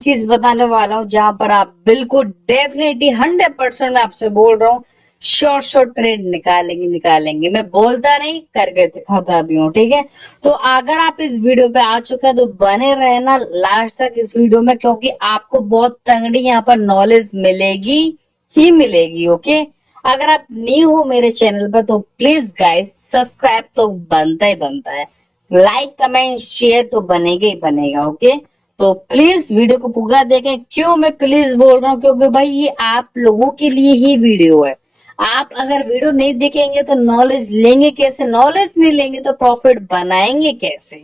चीज बताने वाला हूँ जहां पर आप बिल्कुल डेफिनेटली 100% मैं आपसे बोल रहा हूँ शॉर्ट ट्रेड निकालेंगे निकालेंगे। मैं बोलता नहीं करके दिखाता भी हूँ, ठीक है। तो अगर आप इस वीडियो पे आ चुके हैं तो बने रहना लास्ट तक इस वीडियो में, क्योंकि आपको बहुत तगड़ी यहाँ पर नॉलेज मिलेगी ही मिलेगी। ओके, अगर आप न्यू हो मेरे चैनल पर तो प्लीज गाइस सब्सक्राइब तो बनता ही बनता है, लाइक कमेंट शेयर तो बनेगा ही बनेगा। ओके, तो प्लीज वीडियो को पूरा देखें। क्यों मैं प्लीज बोल रहा हूँ, क्योंकि भाई ये आप लोगों के लिए ही वीडियो है। आप अगर वीडियो नहीं देखेंगे तो नॉलेज लेंगे कैसे, नॉलेज नहीं लेंगे तो प्रॉफिट बनाएंगे कैसे।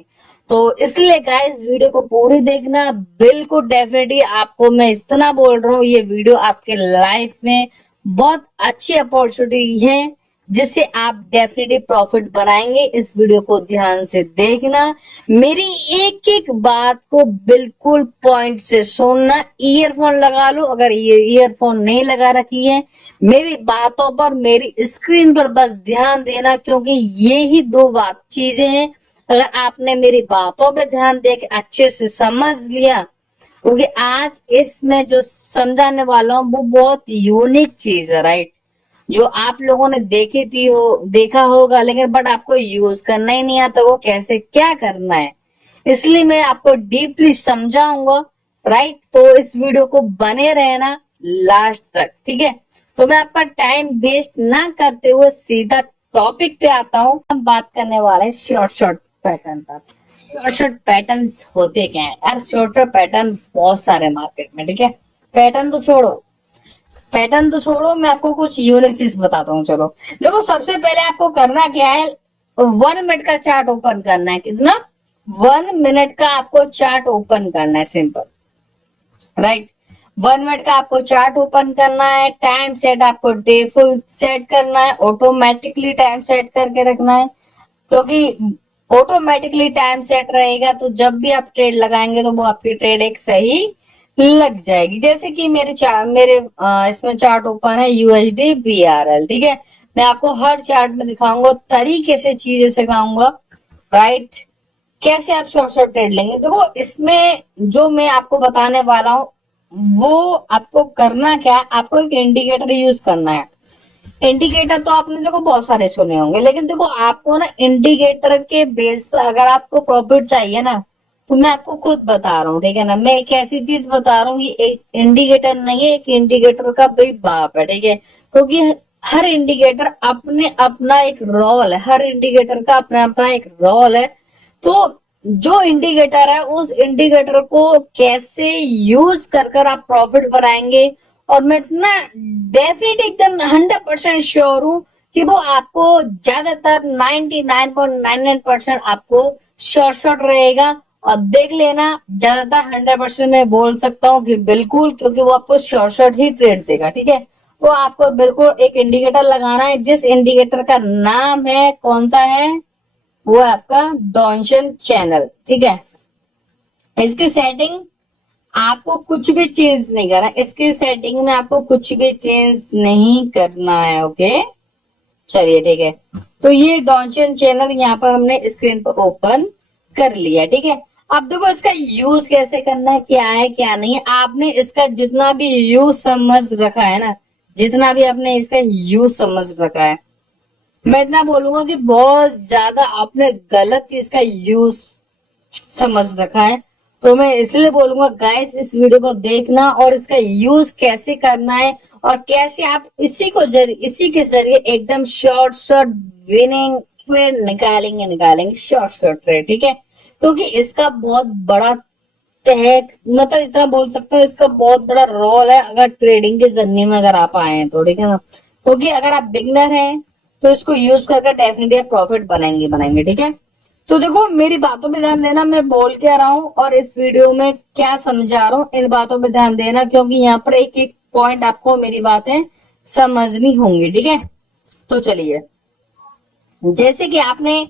तो इसलिए गाइस वीडियो को पूरी देखना बिल्कुल डेफिनेटली। आपको मैं इतना बोल रहा हूँ ये वीडियो आपके लाइफ में बहुत अच्छी अपॉर्चुनिटी है जिससे आप डेफिनेटली प्रॉफिट बनाएंगे। इस वीडियो को ध्यान से देखना, मेरी एक एक बात को बिल्कुल पॉइंट से सुनना। ईयरफोन लगा लो, अगर ये ईयरफोन नहीं लगा रखी है मेरी बातों पर मेरी स्क्रीन पर बस ध्यान देना, क्योंकि ये ही दो बात चीजें हैं। अगर आपने मेरी बातों पे ध्यान दे के अच्छे से समझ लिया, क्योंकि आज इसमें जो समझाने वाला हूँ वो बहुत यूनिक चीज है, राइट। जो आप लोगों ने देखी थी हो देखा होगा, लेकिन बट आपको यूज करना ही नहीं आता वो कैसे क्या करना है, इसलिए मैं आपको डीपली समझाऊंगा, राइट। तो इस वीडियो को बने रहना लास्ट तक, ठीक है। तो मैं आपका टाइम वेस्ट ना करते हुए सीधा टॉपिक पे आता हूँ। हम बात करने वाले हैं शॉर्ट पैटर्न पर। शॉर्ट पैटर्न होते क्या है यार, शॉर्ट पैटर्न बहुत सारे मार्केट में, ठीक है। पैटर्न तो छोड़ो, मैं आपको कुछ यूनिक चीज बताता हूँ। चलो देखो, सबसे पहले आपको करना क्या है, 1 मिनट का चार्ट ओपन करना है। कितना? 1 मिनट का आपको चार्ट ओपन करना है, सिंपल, राइट। 1 मिनट का आपको चार्ट ओपन करना है। टाइम सेट आपको डे फुल सेट करना है, ऑटोमेटिकली टाइम सेट करके रखना है, क्योंकि ऑटोमेटिकली टाइम सेट रहेगा तो जब भी आप ट्रेड लगाएंगे तो वो आपकी ट्रेड एक सही लग जाएगी। जैसे कि इसमें चार्ट ओपन है यूएसडी बीआरएल, ठीक है। मैं आपको हर चार्ट में दिखाऊंगा, तरीके से चीजें सिखाऊंगा, राइट। कैसे आप शॉर्ट ट्रेड लेंगे। देखो इसमें जो मैं आपको बताने वाला हूँ वो आपको करना क्या है, आपको एक इंडिकेटर यूज करना है। इंडिकेटर तो आपने देखो बहुत सारे सुने होंगे, लेकिन देखो आपको ना इंडिकेटर के बेस पर अगर आपको प्रॉफिट चाहिए ना, तो मैं आपको खुद बता रहा हूँ, ठीक है ना। मैं एक ऐसी चीज बता रहा हूँ, ये एक इंडिकेटर नहीं है, एक इंडिकेटर का भाई बाप है, ठीक है। क्योंकि हर इंडिकेटर अपने अपना एक रोल है, हर इंडिकेटर का अपना अपना एक रोल है। तो जो इंडिकेटर है उस इंडिकेटर को कैसे यूज कर कर आप प्रॉफिट बनाएंगे, और मैं इतना डेफिनेट एकदम 100% श्योर हूं कि वो आपको ज्यादातर 99.99% आपको शॉर्ट रहेगा। और देख लेना, ज्यादातर 100% मैं बोल सकता हूँ कि बिल्कुल, क्योंकि वो आपको शॉर्ट ही ट्रेड देगा, ठीक है। तो आपको बिल्कुल एक इंडिकेटर लगाना है, जिस इंडिकेटर का नाम है कौन सा है, वो है आपका डॉनसन चैनल, ठीक है। इसकी सेटिंग आपको कुछ भी चेंज नहीं करना, इसकी सेटिंग में आपको कुछ भी चेंज नहीं करना है। ओके, चलिए ठीक है। तो ये डॉनसन चैनल यहाँ पर हमने स्क्रीन पर ओपन कर लिया, ठीक है। अब देखो इसका यूज कैसे करना है, क्या है क्या नहीं है। आपने इसका जितना भी यूज समझ रखा है ना, जितना भी आपने इसका यूज समझ रखा है, मैं इतना बोलूंगा कि बहुत ज्यादा आपने गलत इसका यूज समझ रखा है। तो मैं इसलिए बोलूंगा गाइस इस वीडियो को देखना और इसका यूज कैसे करना है, और कैसे आप इसी के जरिए एकदम शॉर्ट विनिंग ट्रेड निकालेंगे शॉर्ट ट्रेड, ठीक है। क्योंकि इसका बहुत बड़ा तहक, मतलब इतना बोल सकता हूँ, इसका बहुत बड़ा रोल है अगर ट्रेडिंग के जर्नी में अगर आप आए हैं तो, ठीक है ना। क्योंकि अगर आप बिगनर हैं तो इसको यूज करके डेफिनेटली आप प्रॉफिट बनाएंगे, ठीक है। तो देखो मेरी बातों पे ध्यान देना, मैं बोल क्या रहा हूँ और इस वीडियो में क्या समझा रहा हूँ, इन बातों पे ध्यान देना, क्योंकि यहाँ पर एक एक पॉइंट आपको मेरी बातें समझनी होंगी, ठीक है। तो चलिए, जैसे कि आपने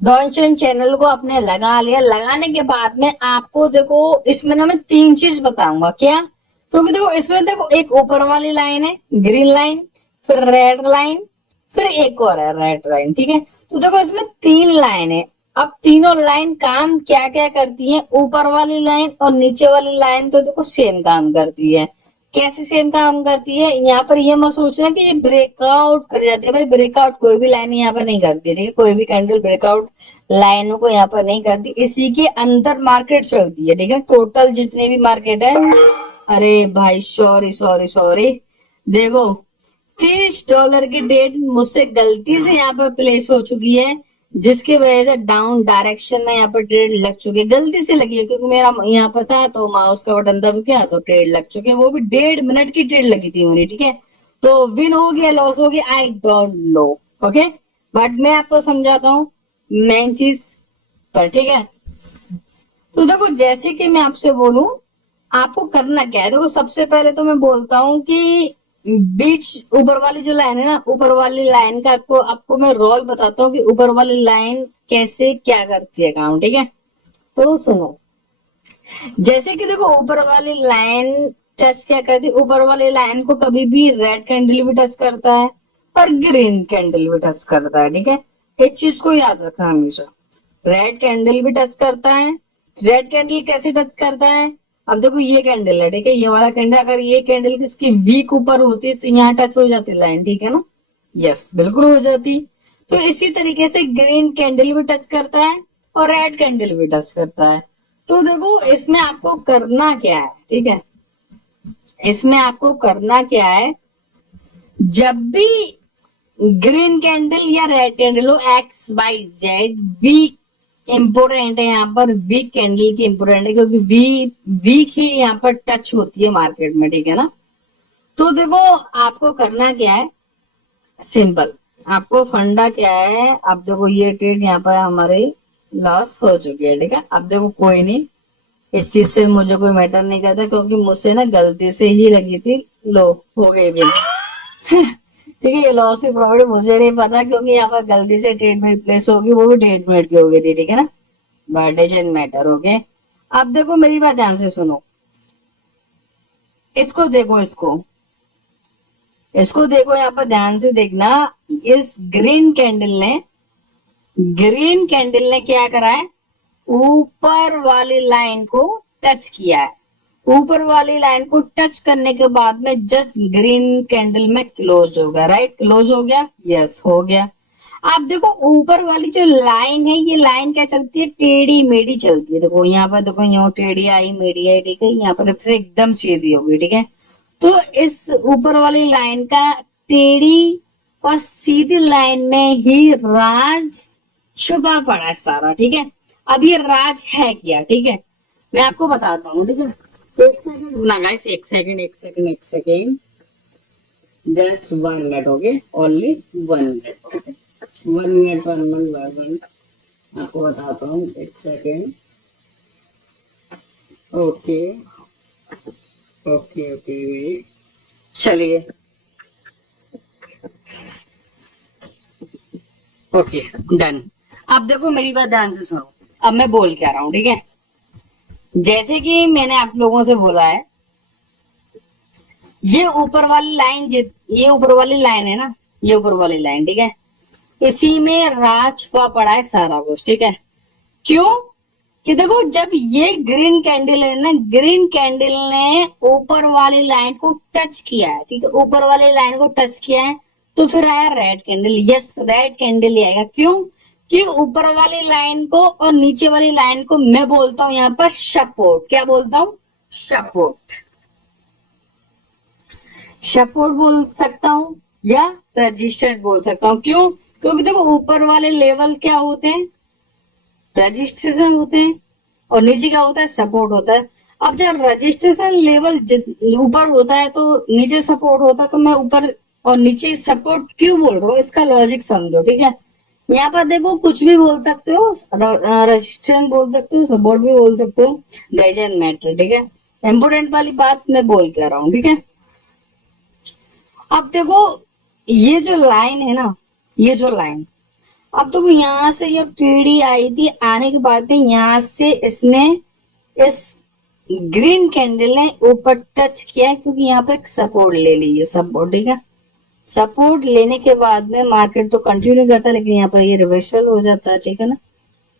डॉनसन चैनल को आपने लगा लिया, लगाने के बाद में आपको देखो इसमें ना मैं 3 चीज बताऊंगा। क्या? क्योंकि देखो इसमें देखो एक ऊपर वाली लाइन है ग्रीन लाइन, फिर रेड लाइन, फिर एक और है रेड लाइन, ठीक है। तो देखो इसमें 3 लाइन है, अब तीनों लाइन काम क्या क्या करती है, ऊपर वाली लाइन और नीचे वाली लाइन तो देखो सेम काम करती है। कैसे सेम काम करती है, यहाँ पर ये मत सोचना कि ये ब्रेकआउट कर जाती है, भाई ब्रेकआउट कोई भी लाइन यहाँ पर नहीं करती है, ठीक है, कोई भी कैंडल ब्रेकआउट लाइनों को यहाँ पर नहीं करती, इसी के अंदर मार्केट चलती है, ठीक है। टोटल जितने भी मार्केट है, अरे भाई सॉरी सॉरी सॉरी, देखो $30 की ट्रेड मुझसे गलती से यहाँ पर प्लेस हो चुकी है, जिसकी वजह से डाउन डायरेक्शन में यहाँ पर ट्रेड लग चुकी है, गलती से लगी है, क्योंकि मेरा यहाँ पर था तो माउस का बटन दब गया तो ट्रेड लग चुकी है, वो भी 1.5 मिनट की ट्रेड लगी थी मेरी, ठीक है। तो विन हो गया लॉस हो गया I don't know, okay, but मैं आपको समझाता हूँ मेन चीज पर, ठीक है। तो देखो जैसे कि मैं आपसे बोलूं आपको करना क्या है, देखो सबसे पहले तो मैं बोलता हूँ कि बीच ऊपर वाली जो लाइन है ना, ऊपर वाली लाइन का आपको मैं रोल बताता हूँ कि ऊपर वाली लाइन कैसे क्या करती है काम, ठीक है। तो सुनो, जैसे कि देखो ऊपर वाली लाइन टच क्या करती है, ऊपर वाली लाइन को कभी भी रेड कैंडल भी टच करता है और ग्रीन कैंडल भी टच करता है, ठीक है। इस चीज को याद रखना हमेशा, रेड कैंडल भी टच करता है। रेड कैंडल कैसे टच करता है, अब देखो ये कैंडल है, ठीक है, ये वाला कैंडल, अगर ये कैंडल किसकी वीक ऊपर होती है तो यहाँ टच हो जाती लाइन, ठीक है ना, यस बिल्कुल हो जाती। तो इसी तरीके से ग्रीन कैंडल भी टच करता है और रेड कैंडल भी टच करता है। तो देखो इसमें आपको करना क्या है, ठीक है, इसमें आपको करना क्या है, जब भी ग्रीन कैंडल या रेड कैंडल हो, x y z, wick important है यहाँ पर, वीक कैंडल की इंपोर्टेंट है, क्योंकि वीक ही यहाँ पर टच होती है मार्केट में, ठीक है ना। तो देखो आपको करना क्या है, सिंपल, आपको फंडा क्या है, अब देखो ये ट्रेड यहाँ पर हमारे लॉस हो चुकी है, ठीक है। अब देखो कोई नहीं, इस चीज से मुझे कोई मैटर नहीं करता, क्योंकि मुझसे ना गलती से ही लगी थी, लो हो गई भी ठीक है, ये लॉस की प्रॉफिट मुझे नहीं पता, क्योंकि यहाँ पर गलती से ट्रेड में प्लेस होगी, वो भी 1.5 मिनट की हो गई थी, ठीक है ना, बट डजंट मैटर, ओके। अब देखो मेरी बात ध्यान से सुनो, इसको देखो, इसको देखो, यहाँ पर ध्यान से देखना, इस ग्रीन कैंडल ने क्या करा है, ऊपर वाली लाइन को टच किया है, ऊपर वाली लाइन को टच करने के बाद में जस्ट ग्रीन कैंडल में क्लोज होगा, राइट, क्लोज हो गया, यस हो गया। आप देखो ऊपर वाली जो लाइन है, ये लाइन क्या चलती है, टेढ़ी मेढ़ी चलती है, देखो यहाँ पर, देखो यहाँ टेढ़ी आई मेढ़ी आई, ठीक है, यहाँ पर फिर एकदम सीधी होगी, ठीक है। तो इस ऊपर वाली लाइन का टेढ़ी और सीधी लाइन में ही राज छुपा पड़ा है सारा, ठीक है। अब ये राज है क्या, ठीक है, मैं आपको बताता हूँ, ठीक है। एक सेकंड ना गाइस, एक second, just 1 minute, okay, only 1 minute, okay, 1 minute, आपको बताता हूँ, एक सेकंड, ओके ओके ओके, चलिए, ओके डन। अब देखो मेरी बात ध्यान से सुनो, अब मैं बोल क्या रहा हूँ, ठीक है। जैसे कि मैंने आप लोगों से बोला है, ये ऊपर वाली लाइन, ये ऊपर वाली लाइन है ना, ये ऊपर वाली लाइन, ठीक है, इसी में राज छुपा पड़ा है सारा कुछ, ठीक है। क्यों, कि देखो जब ये ग्रीन कैंडल है ना, ग्रीन कैंडल ने ऊपर वाली लाइन को टच किया है, ठीक है, ऊपर वाली लाइन को टच किया है, तो फिर आया red candle, yes red candle ही आएगा। क्यों, कि ऊपर वाली लाइन को और नीचे वाली लाइन को मैं बोलता हूं यहाँ पर सपोर्ट, क्या बोलता हूं, सपोर्ट बोल सकता हूं या रजिस्टेंस बोल सकता हूं। क्यों, क्योंकि देखो ऊपर वाले लेवल क्या होते हैं, रजिस्ट्रेशन होते हैं, और नीचे क्या होता है, सपोर्ट होता है। अब जब रजिस्ट्रेशन लेवल ऊपर होता है तो नीचे सपोर्ट होता है, तो मैं ऊपर और नीचे सपोर्ट क्यों बोल रहा हूँ, इसका लॉजिक समझो, ठीक है। यहाँ पर देखो कुछ भी बोल सकते हो, रजिस्ट्रेशन बोल सकते हो, सपोर्ट भी बोल सकते हो, डजंट मैटर, ठीक है। इंपोर्टेंट वाली बात मैं बोल के रहा हूँ, ठीक है। अब देखो ये जो लाइन है ना, ये जो लाइन, अब देखो यहाँ से ये टेढ़ी आई थी, आने के बाद में यहाँ से इसने इस ग्रीन कैंडल ने ऊपर टच किया है, क्योंकि यहाँ पर एक सपोर्ट ले ली है, सपोर्ट, ठीक है। सपोर्ट लेने के बाद में मार्केट तो कंटिन्यू करता है, लेकिन यहाँ पर ये रिवर्सल हो जाता है, ठीक है ना,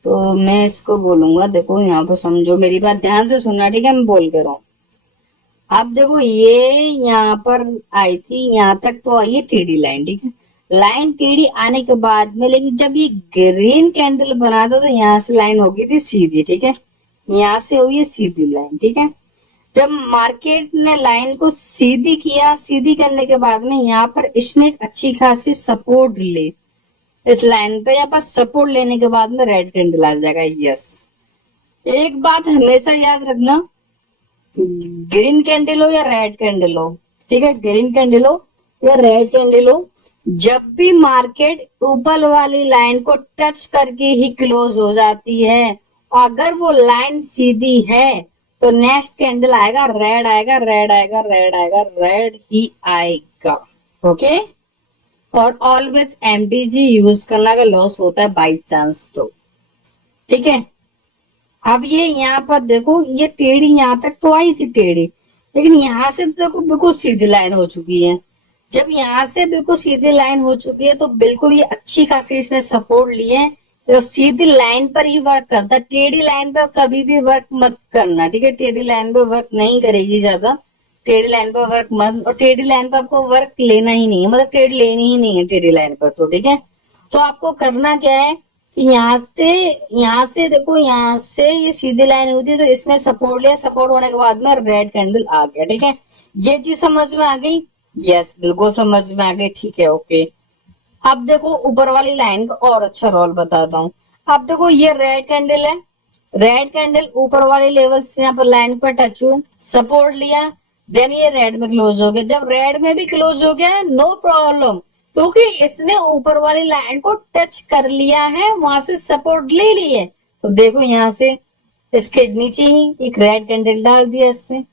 तो मैं इसको बोलूंगा, देखो यहाँ पर समझो, मेरी बात ध्यान से सुनना, ठीक है, मैं बोल कर रहा हूँ। अब देखो ये यहाँ पर आई थी, यहाँ तक तो आई है टेढ़ी लाइन, ठीक है। लाइन टेढ़ी आने के बाद में, लेकिन जब ये ग्रीन कैंडल बना दो तो यहाँ से लाइन होगी थी सीधी, ठीक है, यहाँ से हुई है सीधी लाइन, ठीक है। जब मार्केट ने लाइन को सीधी किया, सीधी करने के बाद में यहाँ पर इसने एक अच्छी खासी सपोर्ट ली इस लाइन पे, यहाँ पर सपोर्ट लेने के बाद में रेड कैंडल आ जाएगा। यस, एक बात हमेशा याद रखना, ग्रीन कैंडल हो या रेड कैंडल हो, ठीक है, ग्रीन कैंडल हो या रेड कैंडल हो, जब भी मार्केट ऊपर वाली लाइन को टच करके ही क्लोज हो जाती है, अगर वो लाइन सीधी है तो नेक्स्ट कैंडल आएगा रेड, आएगा रेड, आएगा रेड, आएगा रेड ही आएगा। ओके, और ऑलवेज एमटीजी यूज करना अगर लॉस होता है बाई चांस तो, ठीक है। अब ये यहाँ पर देखो, ये टेढ़ी यहाँ तक तो आई थी टेढ़ी, लेकिन यहाँ से देखो बिल्कुल सीधी लाइन हो चुकी है। जब यहाँ से बिल्कुल सीधी लाइन हो चुकी है तो बिल्कुल ये अच्छी खासी इसने सपोर्ट ली है, तो सीधी लाइन पर ही वर्क करता है, टेढ़ी लाइन पर कभी भी वर्क मत करना, ठीक है। टेढ़ी लाइन पर वर्क नहीं करेगी ज्यादा, टेढ़ी लाइन पर वर्क मत, और टेढ़ी लाइन पर आपको वर्क लेना ही नहीं है, मतलब ट्रेड लेनी ही नहीं है टेढ़ी लाइन पर तो, ठीक है। तो आपको करना क्या है कि यहाँ से देखो, यहाँ से ये सीधी लाइन होती है तो इसने सपोर्ट लिया, सपोर्ट होने के बाद में रेड कैंडल आ गया, ठीक है। ये चीज समझ में आ गई? यस, बिल्कुल समझ में आ गई, ठीक है, ओके। अब देखो ऊपर वाली लाइन का और अच्छा रोल बताता हूँ। अब देखो ये रेड कैंडल है, रेड कैंडल ऊपर वाले लेवल से यहाँ पर लाइन पर टच हुआ, सपोर्ट लिया, देन ये रेड में क्लोज हो गया। जब रेड में भी क्लोज हो गया, नो प्रॉब्लम, क्योंकि इसने ऊपर वाली लाइन को टच कर लिया है, वहां से सपोर्ट ले ली है। तो देखो यहाँ से इसके नीचे ही एक रेड कैंडल डाल दिया इसने,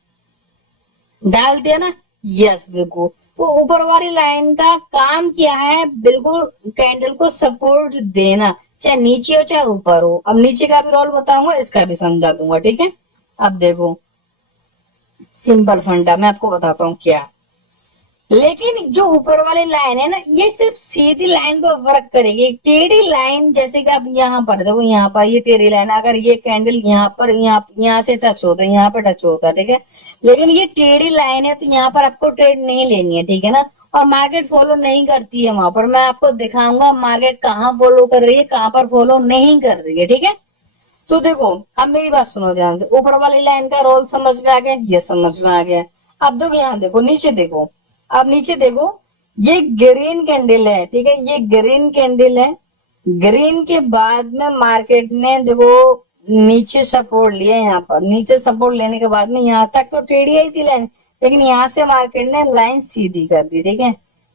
डाल दिया ना। यस, बिल्कुल, तो ऊपर वाली लाइन का काम क्या है, बिल्कुल कैंडल को सपोर्ट देना, चाहे नीचे हो चाहे ऊपर हो। अब नीचे का भी रोल बताऊंगा, इसका भी समझा दूंगा, ठीक है। अब देखो सिंपल फंडा मैं आपको बताता हूँ क्या, लेकिन जो ऊपर वाली लाइन है ना, ये सिर्फ सीधी लाइन पर वर्क करेगी। टेढ़ी लाइन जैसे कि आप यहाँ पर देखो, यहाँ पर ये टेढ़ी लाइन, अगर ये कैंडल यहाँ पर यहाँ से टच होता है, यहाँ पर टच होता है, ठीक है, लेकिन ये टेढ़ी लाइन है तो यहाँ पर आपको ट्रेड नहीं लेनी है, ठीक है ना। और मार्केट फॉलो नहीं करती है वहां पर, मैं आपको दिखाऊंगा मार्केट कहाँ फॉलो कर रही है, कहाँ पर फॉलो नहीं कर रही है, ठीक है। तो देखो अब मेरी बात सुनो ध्यान से, ऊपर वाली लाइन का रोल समझ में आ गया? ये समझ में आ गया। अब देखो यहाँ देखो, नीचे देखो, अब नीचे देखो, ये ग्रीन कैंडल है, ठीक है, ये ग्रीन कैंडल है। ग्रीन के बाद में मार्केट ने देखो नीचे सपोर्ट लिया, यहाँ पर नीचे सपोर्ट लेने के बाद में यहाँ तक तो टेढ़ी आई थी लाइन, लेकिन यहाँ से मार्केट ने लाइन सीधी कर दी, ठीक है।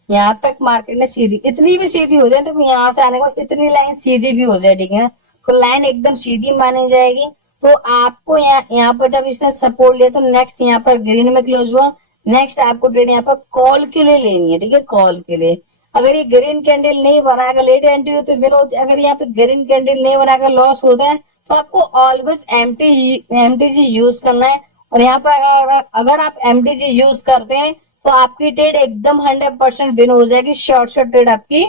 यहाँ तक मार्केट ने सीधी, इतनी भी सीधी हो जाए, देखो यहाँ से आने के बाद इतनी लाइन सीधी भी हो जाए, ठीक है, तो लाइन एकदम सीधी मानी जाएगी। तो आपको यहाँ पर जब इसने सपोर्ट लिया तो नेक्स्ट यहाँ पर ग्रीन में क्लोज हुआ, नेक्स्ट आपको ट्रेड यहाँ पर कॉल के लिए लेनी है, ठीक है, कॉल के लिए। अगर ये ग्रीन कैंडल नहीं बनाएगा, लेट एंट्री होती है, विनोद, अगर यहाँ पे ग्रीन कैंडल नहीं बनाएगा, लॉस होता है, तो आपको ऑलवेज एमटीजी यूज करना है। और यहाँ पर अगर आप एमटीजी यूज करते हैं तो आपकी ट्रेड एकदम 100% विन हो जाएगी, शॉर्ट ट्रेड आपकी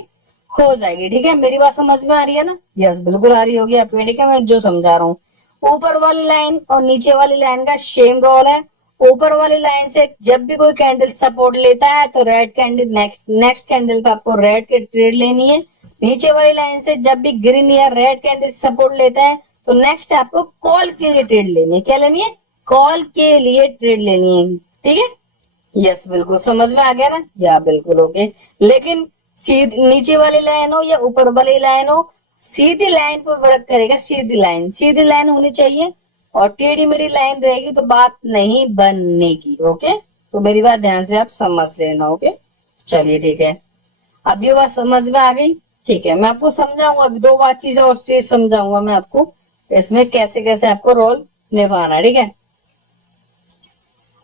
हो जाएगी, ठीक है। मेरी बात समझ में आ रही है ना? यस, बिल्कुल आ रही होगी आपको, ठीक है, मैं जो समझा रहा हूँ। ऊपर वाली लाइन और नीचे वाली लाइन का सेम रोल है। ऊपर वाली लाइन से जब भी कोई कैंडल सपोर्ट लेता है तो रेड कैंडल, नेक्स्ट कैंडल पे आपको रेड की ट्रेड लेनी है। नीचे वाली लाइन से जब भी ग्रीन या रेड कैंडल सपोर्ट लेता है तो नेक्स्ट आपको कॉल के लिए ट्रेड लेनी है। क्या लेनी है? कॉल के लिए ट्रेड लेनी है, ठीक है। यस, बिल्कुल समझ में आ गया ना? या बिल्कुल ओके। लेकिन सीधी नीचे वाली लाइन हो या ऊपर वाली लाइन हो, सीधी लाइन पर वर्क करेगा, सीधी लाइन होनी चाहिए, और टेढ़ी मेढ़ी लाइन रहेगी तो बात नहीं बनेगी, ओके। तो मेरी बात ध्यान से आप समझ लेना, ओके। चलिए ठीक है, अब ये बात समझ में आ गई, ठीक है। मैं आपको समझाऊंगा अभी दो बात चीज और चीज समझाऊंगा मैं आपको, इसमें कैसे कैसे आपको रोल निभाना, ठीक है।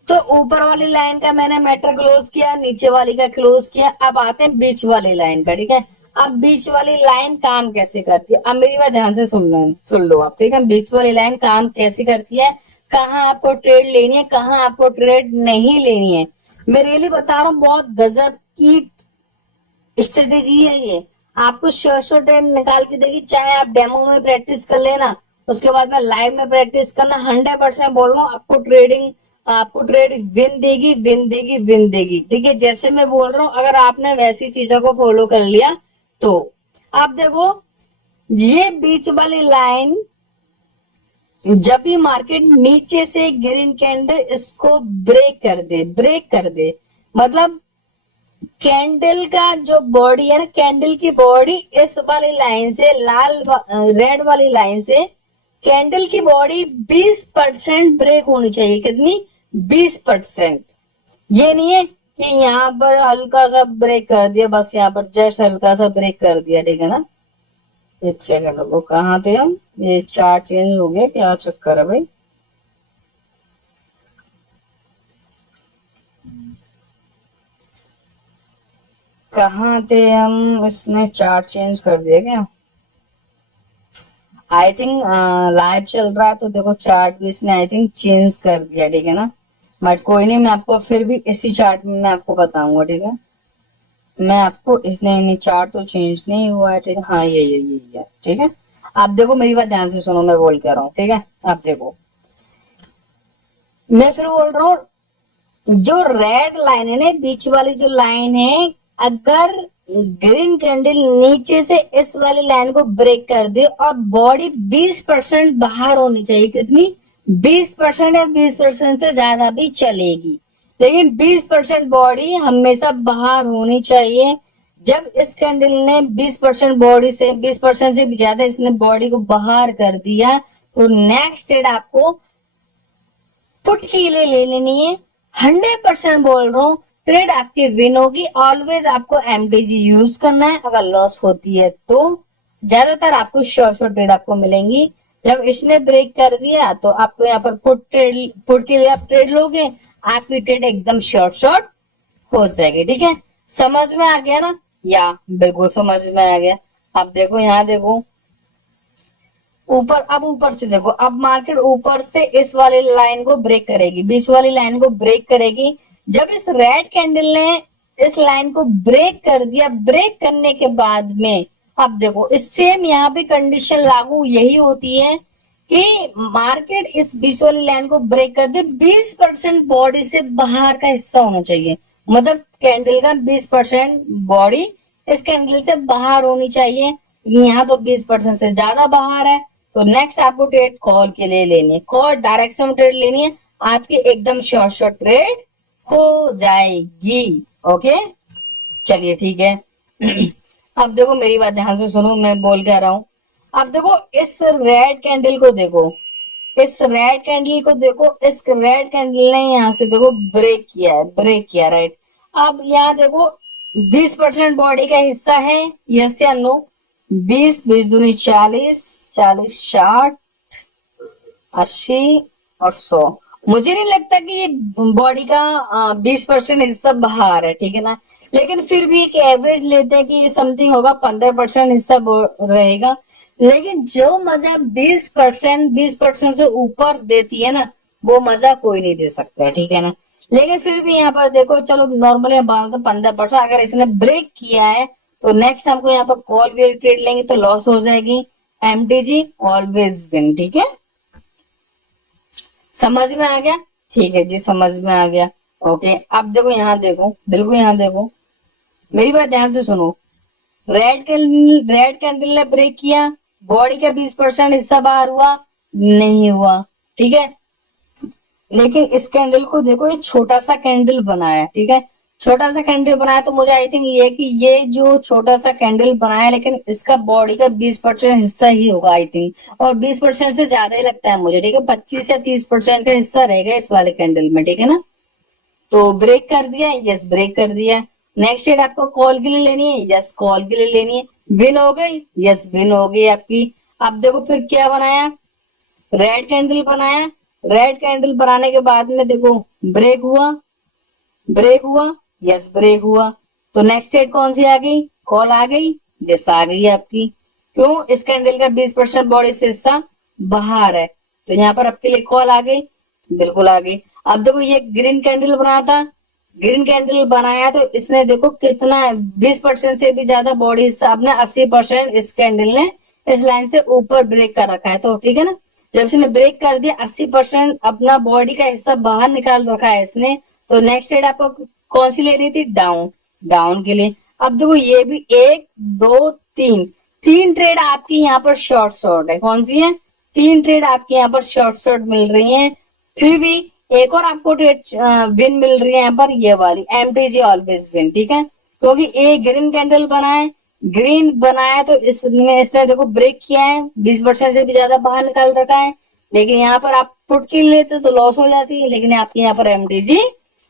तो ऊपर वाली लाइन का मैंने मैटर क्लोज किया, नीचे वाली का क्लोज किया। अब आते हैं बीच वाली लाइन का, ठीक है। अब बीच वाली लाइन काम कैसे करती है, अब मेरी बात ध्यान से सुन लो आप, ठीक है। बीच वाली लाइन काम कैसे करती है, कहाँ आपको ट्रेड लेनी है, कहाँ आपको ट्रेड नहीं लेनी है, मैं रियली बता रहा हूँ, बहुत गजब की स्ट्रेटेजी है ये। आपको श्योर ट्रेड निकाल के देगी, चाहे आप डेमो में प्रैक्टिस कर लेना, उसके बाद में लाइव में प्रैक्टिस करना। 100% बोल रहा हूँ आपको ट्रेडिंग, आपको ट्रेड विन देगी, विन देगी, विन देगी। ठीक है, जैसे मैं बोल रहा हूँ अगर आपने वैसी चीजों को फॉलो कर लिया तो। आप देखो ये बीच वाली लाइन, जब भी मार्केट नीचे से ग्रीन कैंडल इसको ब्रेक कर दे, ब्रेक कर दे, मतलब कैंडल का जो बॉडी है ना, कैंडल की बॉडी इस वाली लाइन से, रेड वाली लाइन से कैंडल की बॉडी 20% ब्रेक होनी चाहिए। कितनी? 20%। ये नहीं है कि यहाँ पर हल्का सा ब्रेक कर दिया, बस यहाँ पर जस्ट हल्का सा ब्रेक कर दिया। ठीक है ना, एक सेकंड रुको, कहाँ थे हम? ये चार्ट चेंज हो गया, क्या चक्कर है भाई? कहाँ थे हम? इसने चार्ट चेंज कर दिया क्या? आई थिंक लाइव चल रहा है तो देखो चार्ट भी इसने आई थिंक चेंज कर दिया। ठीक है ना, बट कोई नहीं, मैं आपको फिर भी इसी चार्ट में मैं आपको बताऊंगा। ठीक है, मैं आपको इसने नहीं, चार्ट तो चेंज नहीं हुआ है। ठीक है, हाँ ये ठीक है। आप देखो मेरी बात ध्यान से सुनो, मैं बोल कर रहा हूँ। ठीक है, आप देखो, मैं फिर बोल रहा हूँ, जो रेड लाइन है ना, बीच वाली जो लाइन है, अगर ग्रीन कैंडल नीचे से इस वाली लाइन को ब्रेक कर दे और बॉडी 20% बाहर होनी चाहिए। कितनी? 20% या 20% से ज्यादा भी चलेगी, लेकिन 20% बॉडी हमेशा बाहर होनी चाहिए। जब इस कैंडल ने 20% बॉडी से, 20% से भी ज्यादा इसने बॉडी को बाहर कर दिया, तो नेक्स्ट ट्रेड आपको पुट के लिए ले लेनी है। 100% बोल रहा हूँ, ट्रेड आपकी विन होगी। ऑलवेज आपको एमडीजी यूज करना है। अगर लॉस होती है तो ज्यादातर आपको शॉर्ट ट्रेड आपको मिलेंगी। जब इसने ब्रेक कर दिया तो आपको यहाँ पर पुट के लिए आप ट्रेड लोगे, आपकी ट्रेड एकदम शॉर्ट हो जाएगी। ठीक है, समझ में आ गया ना? या बिल्कुल समझ में आ गया। अब देखो, यहाँ देखो ऊपर, अब ऊपर से देखो, अब मार्केट ऊपर से इस वाली लाइन को ब्रेक करेगी, बीच वाली लाइन को ब्रेक करेगी। जब इस रेड कैंडल ने इस लाइन को ब्रेक कर दिया, ब्रेक करने के बाद में अब देखो, इस सेम यहाँ पे कंडीशन लागू यही होती है कि मार्केट इस बीच वाली लाइन को ब्रेक कर दे, 20% बॉडी से बाहर का हिस्सा होना चाहिए। मतलब कैंडल का 20% बॉडी इस कैंडल से बाहर होनी चाहिए। यहाँ तो 20% से ज्यादा बाहर है, तो नेक्स्ट आपको ट्रेड कॉल के लिए लेनी है, कॉल डायरेक्शन ट्रेड लेनी है, आपकी एकदम शॉर्ट ट्रेड हो जाएगी। ओके, चलिए ठीक है। अब देखो मेरी बात ध्यान से सुनो, मैं बोल के आ रहा हूं। अब देखो इस रेड कैंडल को देखो, इस रेड कैंडल को देखो, इस रेड कैंडल ने यहाँ से देखो ब्रेक किया है, ब्रेक किया, राइट। अब यहाँ देखो 20% बॉडी का हिस्सा है, यस या नो? 20 दूनी 40, 40 60, 80 और 100। मुझे नहीं लगता कि ये बॉडी का 20% हिस्सा बाहर है। ठीक है ना, लेकिन फिर भी एक एवरेज लेते हैं कि समथिंग होगा, 15% हिस्सा रहेगा। लेकिन जो मजा 20% से ऊपर देती है ना, वो मजा कोई नहीं दे सकता है। ठीक है ना, लेकिन फिर भी यहाँ पर देखो, चलो नॉर्मली बात तो 15%, अगर इसने ब्रेक किया है तो नेक्स्ट हमको यहाँ पर कॉल ट्रेड लेंगे तो लॉस हो जाएगी। MTG always win. ठीक है, समझ में आ गया? ठीक है जी, समझ में आ गया। ओके, अब देखो यहाँ देखो, बिल्कुल यहाँ देखो, मेरी बात ध्यान से सुनो। रेड कैंडल ने ब्रेक किया, बॉडी का 20% हिस्सा बाहर हुआ, नहीं हुआ। ठीक है, लेकिन इस कैंडल को देखो, ये छोटा सा कैंडल बनाया। ठीक है, छोटा सा कैंडल बनाया, तो मुझे आई थिंक ये कि ये जो छोटा सा कैंडल बनाया, लेकिन इसका बॉडी का 20% हिस्सा ही होगा आई थिंक, और 20% से ज्यादा ही लगता है मुझे। ठीक है, 25 या 30% का हिस्सा रहेगा इस वाले कैंडल में। ठीक है ना, तो ब्रेक कर दिया, यस ब्रेक कर दिया। नेक्स्ट डेट आपको कॉल के लिए लेनी है, यस कॉल के लिए लेनी है। विन हो गई, यस विन हो गई आपकी। अब देखो फिर क्या बनाया, रेड कैंडल बनाया। रेड कैंडल बनाने के बाद में देखो ब्रेक हुआ, ब्रेक हुआ, यस ब्रेक हुआ। तो नेक्स्ट डेट कौन सी आ गई, कॉल आ गई, यस आ गई आपकी। क्यों? इस कैंडल का 20% बॉडी से हिस्सा बाहर है, तो यहाँ पर आपके लिए कॉल आ गई, बिल्कुल आ गई। अब देखो ये ग्रीन कैंडल बनाया था, ग्रीन कैंडल बनाया तो इसने देखो कितना 20% से भी ज्यादा बॉडी हिस्सा अपने 80% इस कैंडल ने इस लाइन से ऊपर ब्रेक कर रखा है। तो ठीक है ना, जब इसने ब्रेक कर दिया 80% अपना बॉडी का हिस्सा बाहर निकाल रखा है इसने, तो नेक्स्ट ट्रेड आपको कौन सी लेनी थी? डाउन, डाउन के लिए। अब देखो ये भी 1 2 3 3 ट्रेड आपकी यहाँ पर शॉर्ट शॉर्ट है। कौन सी है? 3 ट्रेड आपके यहाँ पर शॉर्ट शॉर्ट मिल रही है। फिर भी एक और आपको ट्रेड विन मिल रही है यहाँ पर, ये वाली एमटीजी ऑलवेज विन। ठीक है, क्योंकि एक ग्रीन कैंडल बनाए, ग्रीन बनाया तो इसने देखो ब्रेक किया है, 20% से भी ज्यादा बाहर निकाल रखा है। लेकिन यहाँ पर आप पुट के लेते तो लॉस हो जाती है, लेकिन आपके यहाँ पर एमटीजी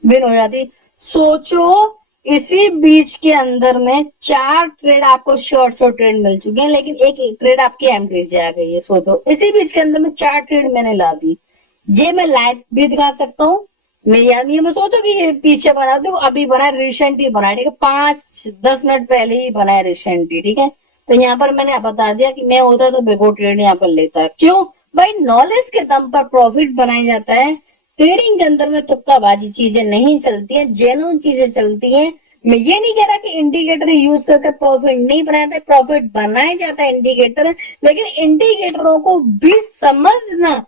विन हो जाती। सोचो इसी बीच के अंदर में 4 ट्रेड आपको शॉर्ट शॉर्ट ट्रेड मिल चुके हैं, लेकिन एक ट्रेड आपकी एमटीजी आ गई है। सोचो इसी बीच के अंदर में 4 ट्रेड मैंने ला दी। ये मैं लाइव भी दिखा सकता हूँ। मैं याद नहीं, मैं सोचो कि ये पीछे बना, देखो अभी बना, रिसेंट ही बना, ठीक है, 5-10 मिनट पहले ही बना है रिसेंट ही। ठीक है, तो यहाँ पर मैंने बता दिया कि मैं होता तो बिल्कुल ट्रेड यहाँ पर लेता। क्यों भाई? नॉलेज के दम पर प्रॉफिट बनाया जाता है। ट्रेडिंग के अंदर में तुक्काबाजी चीजें नहीं चलती है, जेन्युइन चीजें चलती है। मैं ये नहीं कह रहा कि इंडिकेटर यूज करके प्रॉफिट नहीं बनाते, प्रॉफिट बनाया जाता है इंडिकेटर, लेकिन इंडिकेटरों को भी समझना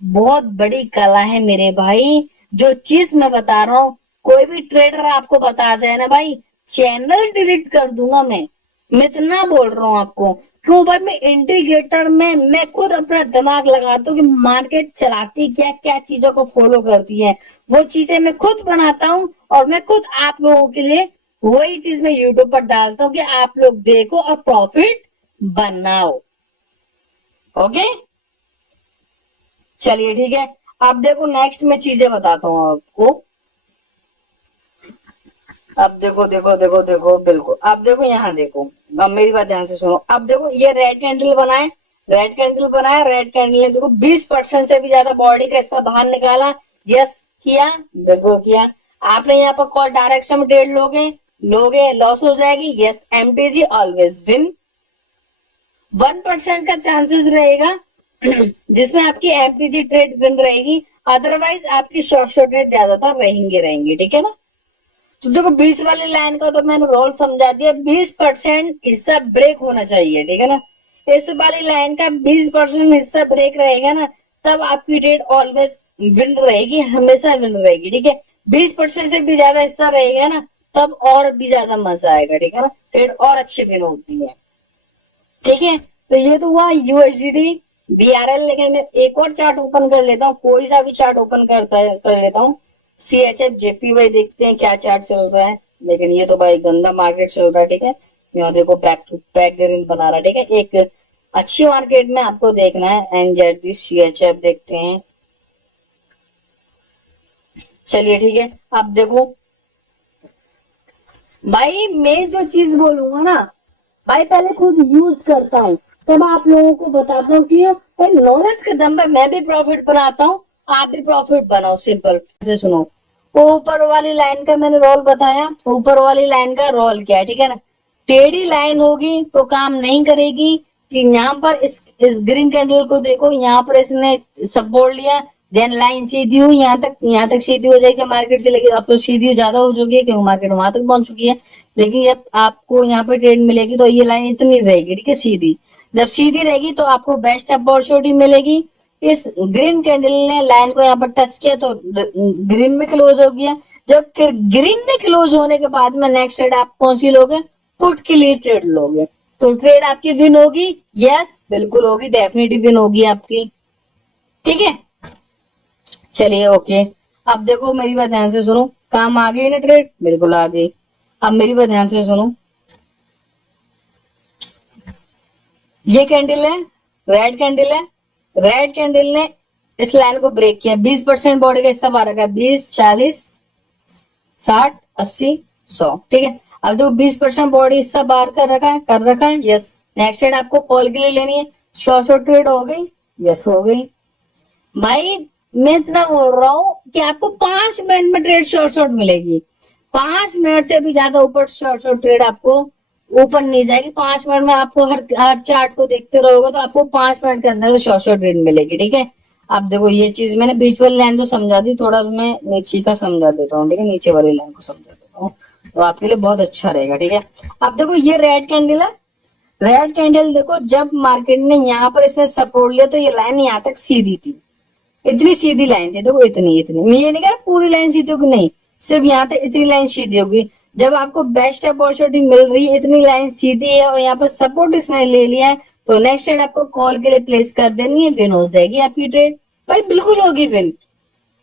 बहुत बड़ी कला है मेरे भाई। जो चीज मैं बता रहा हूँ, कोई भी ट्रेडर आपको बता जाए ना भाई, चैनल डिलीट कर दूंगा मैं इतना बोल रहा हूँ आपको। क्यों भाई? मैं इंडिकेटर में मैं खुद अपना दिमाग लगाता हूँ कि मार्केट चलाती क्या क्या चीजों को फॉलो करती है, वो चीजें मैं खुद बनाता हूँ और मैं खुद आप लोगों के लिए वही चीज मैं यूट्यूब पर डालता हूँ कि आप लोग देखो और प्रॉफिट बनाओ। ओके, चलिए ठीक है। अब देखो नेक्स्ट मैं चीजें बताता हूँ आपको। अब देखो देखो देखो देखो बिल्कुल, अब देखो यहाँ देखो, अब मेरी बात ध्यान से सुनो। अब देखो ये रेड कैंडल बनाए, रेड कैंडल बनाया, रेड कैंडल ने देखो 20% से भी ज्यादा बॉडी का हिस्सा बाहर निकाला। यस किया, बिल्कुल किया। आपने यहाँ पर कॉल डायरेक्शन में ट्रेड लोगे, लॉस हो जाएगी। Yes, MTG always win. 1% का चांसेस रहेगा जिसमें आपकी एमटीजी ट्रेड विन रहेगी, अदरवाइज आपकी शॉर्ट शॉर्ट ट्रेड ज्यादातर रहेंगे। ठीक है ना, तो देखो 20 वाली लाइन का तो मैंने रोल समझा दिया। 20% हिस्सा ब्रेक होना चाहिए, ठीक है ना। इस वाली लाइन का 20% हिस्सा ब्रेक रहेगा ना, तब आपकी ट्रेड ऑलवेज विन रहेगी, हमेशा विन रहेगी। ठीक है, 20% से भी ज्यादा हिस्सा रहेगा ना, तब और भी ज्यादा मजा आएगा। ठीक है ना, ट्रेड और अच्छी विन होती है। ठीक है, तो ये तो हुआ यूएसडी बीआरएल। लेकिन मैं एक और चार्ट ओपन कर लेता हूँ, कोई सा भी चार्ट ओपन कर लेता हूँ। CHF JPY देखते हैं क्या चार्ट चल रहा है। लेकिन ये तो भाई गंदा मार्केट चल रहा है। ठीक है, यहाँ देखो बैक टू बैक ग्रीन बना रहा है। ठीक है, एक अच्छी मार्केट में आपको देखना है NZD CHF देखते हैं। चलिए ठीक है, अब देखो भाई मैं जो चीज बोलूंगा ना भाई, पहले खुद यूज करता हूँ, तब आप लोगों को बताता हूँ कि नॉलेज के दम पर मैं भी प्रॉफिट बनाता हूँ, आप भी प्रॉफिट बनाओ। सिंपल से सुनो, ऊपर वाली लाइन का मैंने रोल बताया। ऊपर वाली लाइन का रोल क्या है? ठीक है ना, टेढ़ी लाइन होगी तो काम नहीं करेगी। कि यहाँ पर इस ग्रीन कैंडल को देखो, यहाँ पर इसने सपोर्ट लिया, देन लाइन सीधी हुई, यहाँ तक सीधी हो जाएगी मार्केट से। लेकिन अब तो सीधी ज्यादा हो चुकी है क्योंकि मार्केट वहां तक पहुंच चुकी है। लेकिन जब आपको यहाँ पर ट्रेड मिलेगी तो ये लाइन इतनी रहेगी, ठीक है, सीधी। जब सीधी रहेगी तो आपको बेस्ट अपॉर्चुनिटी मिलेगी। इस ग्रीन कैंडल ने लाइन को यहाँ पर टच किया तो ग्रीन में क्लोज हो गया। जब ग्रीन में क्लोज होने के बाद में नेक्स्ट ट्रेड आप कौन सी लोगे? पुट के लिए ट्रेड लोगे, तो ट्रेड आपकी विन होगी। यस, बिल्कुल होगी, डेफिनेटली विन होगी आपकी। ठीक है, चलिए ओके। अब देखो मेरी बात ध्यान से सुनो, काम आ गई ना ट्रेड? बिल्कुल आ गई। अब मेरी बात ध्यान से सुनो, ये कैंडल है, रेड कैंडल है, रेड कैंडल ने इस लाइन को ब्रेक किया, 20% बॉडी का हिस्सा बाहर रखा, 20 40 60 80 100। ठीक है, अब देखो 20% बॉडी हिस्सा बाहर कर रखा है। यस, नेक्स्ट ट्रेड आपको कॉल के लिए लेनी है। शॉर्ट शॉर्ट ट्रेड हो गई। यस, हो गई भाई। मैं इतना बोल रहा हूँ कि आपको 5 मिनट में ट्रेड शॉर्ट शॉर्ट मिलेगी। 5 मिनट से भी ज्यादा ऊपर शॉर्ट शॉर्ट ट्रेड आपको ऊपर नहीं जाएगी। 5 मिनट में आपको हर चार्ट को देखते रहोगे तो आपको 5 मिनट के अंदर शॉर्ट शॉर्ट ट्रेड मिलेगी। ठीक है, अब देखो ये चीज मैंने बीच वाली लाइन तो समझा दी, थोड़ा मैं नीचे का समझा देता हूँ, ठीक है, नीचे वाली लाइन को समझा देता हूँ तो आपके लिए बहुत अच्छा रहेगा, ठीक है। अब देखो ये रेड कैंडल है, रेड कैंडल देखो जब मार्केट ने यहाँ पर इसने सपोर्ट लिया तो ये लाइन यहाँ तक सीधी थी, इतनी सीधी लाइन थी, देखो इतनी इतनी, मैं ये नहीं कह रहा पूरी लाइन सीधी होगी, नहीं, सिर्फ यहाँ तक इतनी लाइन सीधी होगी। जब आपको बेस्ट अपॉर्चुनिटी मिल रही है, इतनी लाइन सीधी है और यहाँ पर सपोर्ट इसने ले लिया है, तो नेक्स्ट ट्रेड आपको कॉल के लिए प्लेस कर देनी है, विन हो जाएगी आपकी ट्रेड भाई, बिल्कुल होगी विन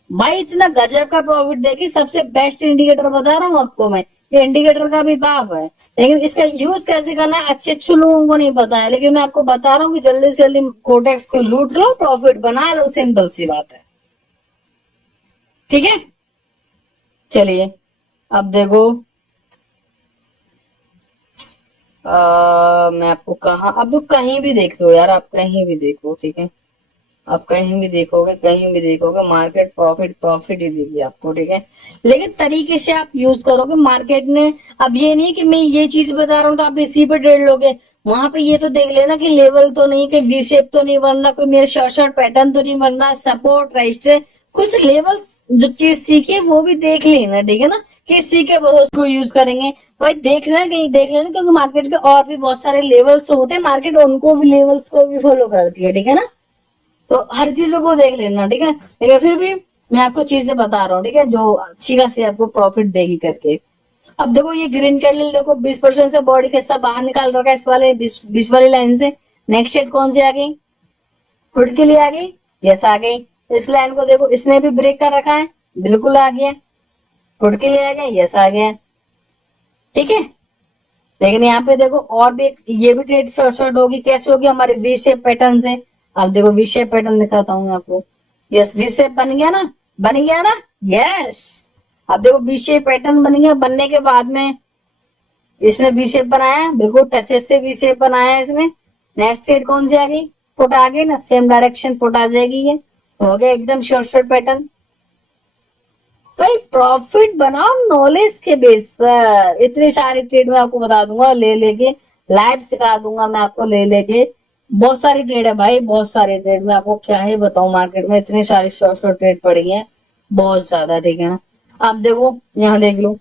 भाई। इतना गजब का प्रॉफिट देखिए, सबसे बेस्ट इंडिकेटर बता रहा हूँ आपको मैं, ये इंडिकेटर का भी बाप है, लेकिन इसका यूज कैसे करना है अच्छे अच्छे लोगों को नहीं पता है, लेकिन मैं आपको बता रहा हूँ कि जल्दी से जल्दी कोटेक्स को लूट लो, प्रॉफिट बना लो, सिंपल सी बात है, ठीक है। चलिए अब देखो मैं आपको कहा, अब तो कहीं भी देख लो यार, आप कहीं भी देखो, ठीक है, आप कहीं भी देखोगे, कहीं भी देखोगे मार्केट प्रॉफिट प्रॉफिट ही देगी आपको, ठीक है, लेकिन तरीके से आप यूज करोगे मार्केट ने। अब ये नहीं कि मैं ये चीज बता रहा हूँ तो आप इसी पे ट्रेड लोगे, वहां पे ये तो देख लेना कि लेवल तो नहीं, कि वी शेप तो नहीं बनना, कोई मेरे शॉर्ट शॉर्ट पैटर्न तो नहीं बनना, सपोर्ट रजिस्टर, कुछ लेवल जो चीज सीखे वो भी देख लेना, ठीक है ना, कि इसी के भरोसे को यूज करेंगे भाई, देखना कहीं देख लेना, क्योंकि मार्केट के और भी बहुत सारे लेवल्स होते हैं, मार्केट उनको भी लेवल्स को भी फॉलो करती है, ठीक है ना, तो हर चीजों को देख लेना, ठीक है, लेकिन फिर भी मैं आपको चीजें बता रहा हूँ, ठीक है, जो अच्छी खासी आपको प्रॉफिट देगी करके। अब देखो ये ग्रीन कैंडल देखो 20% से बॉडी का हिस्सा बाहर निकाल रखा है इस वाले 20 वाली लाइन से, नेक्स्ट डेट कौन सी आ गई, फुट के लिए आ गई, यस आ गई। इस लाइन को देखो इसने भी ब्रेक कर रखा है, बिल्कुल आ गया, फुट के लिए आ गया, यस आ गया, ठीक है। लेकिन यहाँ पे देखो और भी ये भी ट्रेड शॉर्ट शॉर्ट होगी, कैसे होगी, हमारे वी शेप पैटर्न से। अब देखो वी शेप पैटर्न दिखाता हूँ आपको, यस वी शेप बन गया ना, बन गया ना, यस। अब देखो वी शेप पैटर्न बन गया, बनने के बाद में इसने वी शेप बनाया, बिल्कुल टचेस से वी शेप बनाया इसने, नेक्स्ट ट्रेड कौन सी आ गई, पुट आ गई ना, सेम डायरेक्शन पुट आ जाएगी, ये हो गया एकदम शॉर्ट शॉर्ट पैटर्न। भाई प्रॉफिट बनाओ नॉलेज के बेस पर, इतनी सारी ट्रेड मैं आपको बता दूंगा ले लेके, लाइव सिखा दूंगा मैं आपको ले लेके, बहुत सारी ट्रेड है भाई, बहुत सारी ट्रेड मैं आपको क्या ही बताऊं, मार्केट में इतनी सारी शॉर्ट शॉर्ट ट्रेड पड़ी है, बहुत ज्यादा, ठीक है ना। आप देखो यहाँ देख लो,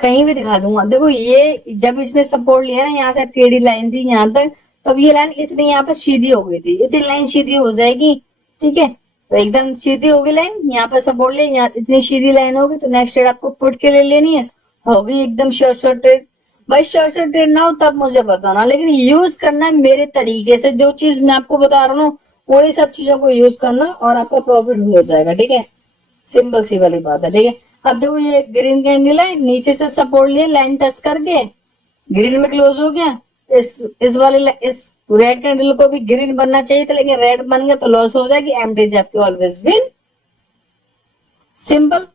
कहीं भी दिखा दूंगा, देखो ये जब इसने सपोर्ट लिया ना, यहाँ से टेढ़ी लाइन थी यहाँ तक, तब ये लाइन इतनी यहाँ पे सीधी हो गई थी, इतनी लाइन सीधी हो जाएगी, ठीक है, तो एकदम सीधी होगी लाइन, यहाँ पे सपोर्ट ले, यहाँ इतनी सीधी लाइन होगी, तो नेक्स्ट ट्रेड आपको पुट के लिए लेनी है, होगी एकदम शॉर्ट शॉर्ट ट्रेड। भाई शॉर्ट शॉर्ट ट्रेड ना हो तब मुझे बताना, लेकिन यूज करना है मेरे तरीके से, जो चीज मैं आपको बता रहा हूँ वही सब चीजों को यूज करना और आपका प्रॉफिट हो जाएगा, ठीक है, सिंपल सी वाली बात है, ठीक है। अब देखो ये ग्रीन कैंडल है, नीचे से सपोर्ट लिया, लाइन टच करके ग्रीन में क्लोज हो गया, इस वाले इस रेड कैंडल को भी ग्रीन बनना चाहिए था, लेकिन रेड बन गया तो लॉस हो जाएगी, एमटीज आपकी ऑलवेज विन, सिंपल।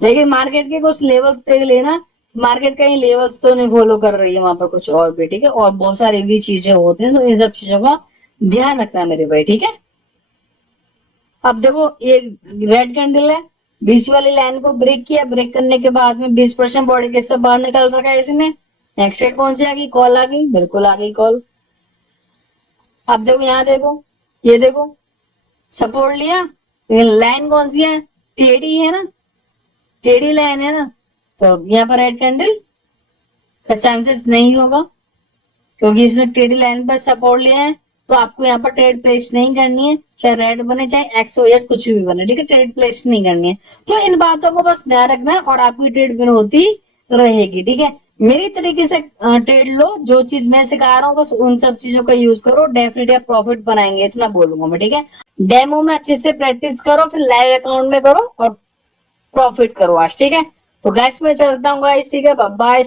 लेकिन मार्केट के कुछ लेवल्स देख लेना, मार्केट कहीं लेवल्स तो नहीं फॉलो कर रही है वहां पर कुछ और भी, ठीक है, और बहुत सारी भी चीजें होती हैं, तो इन सब चीजों का ध्यान रखना मेरे भाई, ठीक है। अब देखो ये रेड कैंडल है, बीच वाली लाइन को ब्रेक किया, ब्रेक करने के बाद में 20% बॉडी के सब बाहर निकल रखा है इसने, नेक्स्ट रेट कौन सी आ गई, कॉल आ गई, बिल्कुल आ गई कॉल। अब देखो यहाँ देखो, ये देखो सपोर्ट लिया, लाइन कौन सी है, टेढ़ी है ना, टेढ़ी लाइन है ना, तो यहाँ पर रेड कैंडल का चांसेस नहीं होगा, क्योंकि इसने टेढ़ी लाइन पर सपोर्ट लिया है, तो आपको यहाँ पर ट्रेड प्लेस नहीं करनी है, चाहे रेड बने चाहे एक्स हो या कुछ भी बने, ठीक है, ट्रेड प्लेस नहीं करनी है। तो इन बातों को बस ध्यान रखना है और आपकी ट्रेड विन होती रहेगी, ठीक है। मेरी तरीके से ट्रेड लो, जो चीज मैं सिखा रहा हूँ बस उन सब चीजों का यूज करो, डेफिनेटली आप प्रॉफिट बनाएंगे, इतना बोलूंगा मैं, ठीक है। डेमो में अच्छे से प्रैक्टिस करो, फिर लाइव अकाउंट में करो और प्रॉफिट करो आज, ठीक है। तो गैस में चलता हूँ गाइस, ठीक है, बाय बाय।